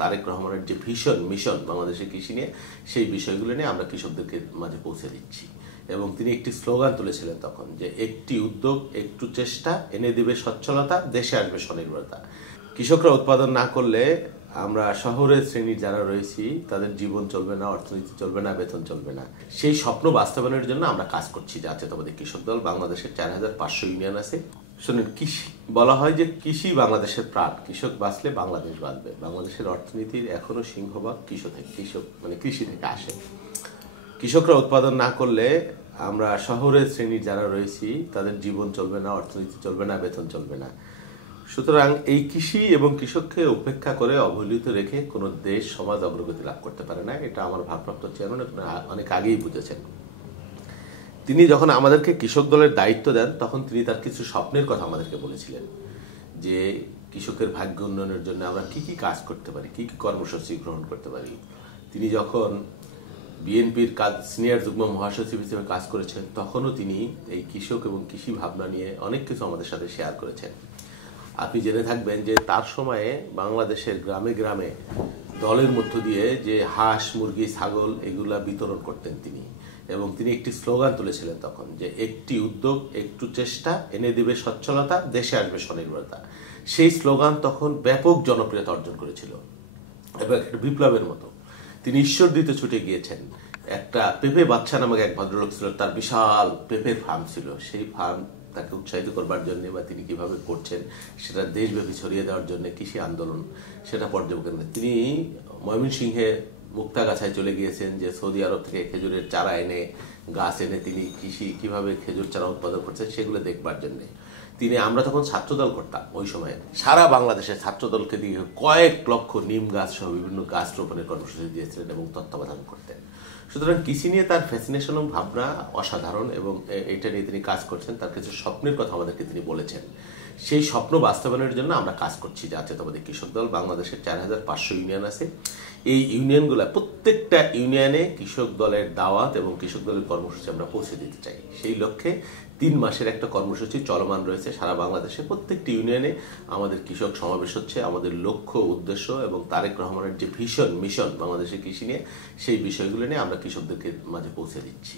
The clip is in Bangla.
তারেক রহমানের যে ভীষণ মিশন বাংলাদেশের কৃষি নিয়ে, সেই বিষয়গুলো নিয়ে আমরা কৃষকদেরকে মাঝে পৌঁছে দিচ্ছি। এবং তিনি একটি স্লোগান তুলেছিলেন তখন, যে একটি উদ্যোগ, একটু চেষ্টা এনে দিবে সচ্ছলতা, দেশে আসবে স্বনির্ভরতা। কৃষকরা উৎপাদন না করলে আমরা শহরের শ্রেণীর যারা রয়েছি তাদের জীবন চলবে না, অর্থনীতি চলবে না, বেতন চলবে না। সেই স্বপ্ন বাস্তবায়নের জন্য আমরা কাজ করছি জাতীয়তাবাদী কৃষক দল। বাংলাদেশের 4500 ইউনিয়ন আছে। শুনুন, কৃষি বলা হয় যে কৃষি বাংলাদেশের প্রাণ, কৃষক বাঁচলে বাংলাদেশ বাঁচবে। বাংলাদেশের অর্থনীতির এখনো সিংহভাগ কৃষক মানে কৃষি থেকে আসে। কৃষকরা উৎপাদন না করলে আমরা শহরের শ্রেণীর যারা রয়েছি তাদের জীবন চলবে না, অর্থনীতি চলবে না, বেতন চলবে না। সুতরাং এই কৃষি এবং কৃষককে উপেক্ষা করে অবহেলিত রেখে কোনো দেশ সমাজ অগ্রগতি লাভ করতে পারে না। এটা আমার ভারপ্রাপ্ত চেয়ারম্যান অনেক আগেই বুঝেছেন। তিনি যখন আমাদেরকে কৃষক দলের দায়িত্ব দেন তখন তিনি তার কিছু স্বপ্নের কথা আমাদেরকে বলেছিলেন, যে কৃষকের ভাগ্য উন্নয়নের জন্য আমরা কি কি কাজ করতে পারি, কি কি কর্মসূচি গ্রহণ করতে পারি। তিনি যখন বিএনপির সিনিয়র যুগ্ম মহাসচিব হিসেবে কাজ করেছেন তখনও তিনি এই কৃষক এবং কৃষি ভাবনা নিয়ে অনেক কিছু আমাদের সাথে শেয়ার করেছেন। আপনি জেনে থাকবেন যে তার সময়ে বাংলাদেশের গ্রামে গ্রামে দলের মধ্য দিয়ে যে হাঁস, মুরগি, ছাগল এগুলা বিতরণ করতেন তিনি। এবং তিনি একটি স্লোগান তুলেছিলেন তখন, যে একটি উদ্যোগ, একটু চেষ্টা এনে দিবে সচ্ছলতা, দেশে আসবে স্বনির্ভরতা। সেই স্লোগান তখন ব্যাপক জনপ্রিয়তা অর্জন করেছিল এবং একটা বিপ্লবের মতো। তিনি ঈশ্বর দিতে ছুটে গিয়েছেন। একটা পেঁপে বাচ্চা নামক এক ভদ্রলোক ছিল, তার বিশাল পেঁপের ফার্ম ছিল। সেই ফার্ম তাকে উৎসাহিত করবার জন্য বা তিনি কিভাবে করছেন সেটা দেশব্যাপী ছড়িয়ে দেওয়ার জন্য কৃষি আন্দোলন সেটা পর্যবেক্ষণ। তিনি ময়মনসিংহে মুক্তাগাছায় চলে গিয়েছেন, যে সৌদি আরব থেকে খেজুরের চারা এনে, গাছ এনে তিনি কৃষি কিভাবে খেজুর চারা উৎপাদন করছেন সেগুলো দেখবার জন্য। আমরা তখন ছাত্রদল করতাম ওই সময়ে, সারা বাংলাদেশের ছাত্রদলকে দিয়ে কয়েক লক্ষ নিম গাছ সহ বিভিন্ন গাছ রোপণের কর্মসূচি দিয়েছিলেন এবং তত্ত্বাবধান করতেন। সুতরাং কৃষি নিয়ে তার ফ্যাসিনেশন এবং ভাবনা অসাধারণ এবং এটা নিয়ে তিনি কাজ করছেন। তার কিছু স্বপ্নের কথা আমাদেরকে তিনি বলেছেন। সেই স্বপ্ন বাস্তবায়নের জন্য আমরা কাজ করছি জাতীয়তাবাদী কৃষক দল। বাংলাদেশের 4500 ইউনিয়ন আছে। এই ইউনিয়নগুলো, প্রত্যেকটা ইউনিয়নে কৃষক দলের দাওয়াত এবং কৃষক দলের কর্মসূচি আমরা পৌঁছে দিতে চাই। সেই লক্ষ্যে 3 মাসের একটা কর্মসূচি চলমান রয়েছে সারা বাংলাদেশে। প্রত্যেকটি ইউনিয়নে আমাদের কৃষক সমাবেশ হচ্ছে। আমাদের লক্ষ্য, উদ্দেশ্য এবং তারেক রহমানের যে ভীষণ মিশন বাংলাদেশের কৃষি নিয়ে, সেই বিষয়গুলো নিয়ে আমরা কৃষকদেরকে মাঝে পৌঁছে দিচ্ছি।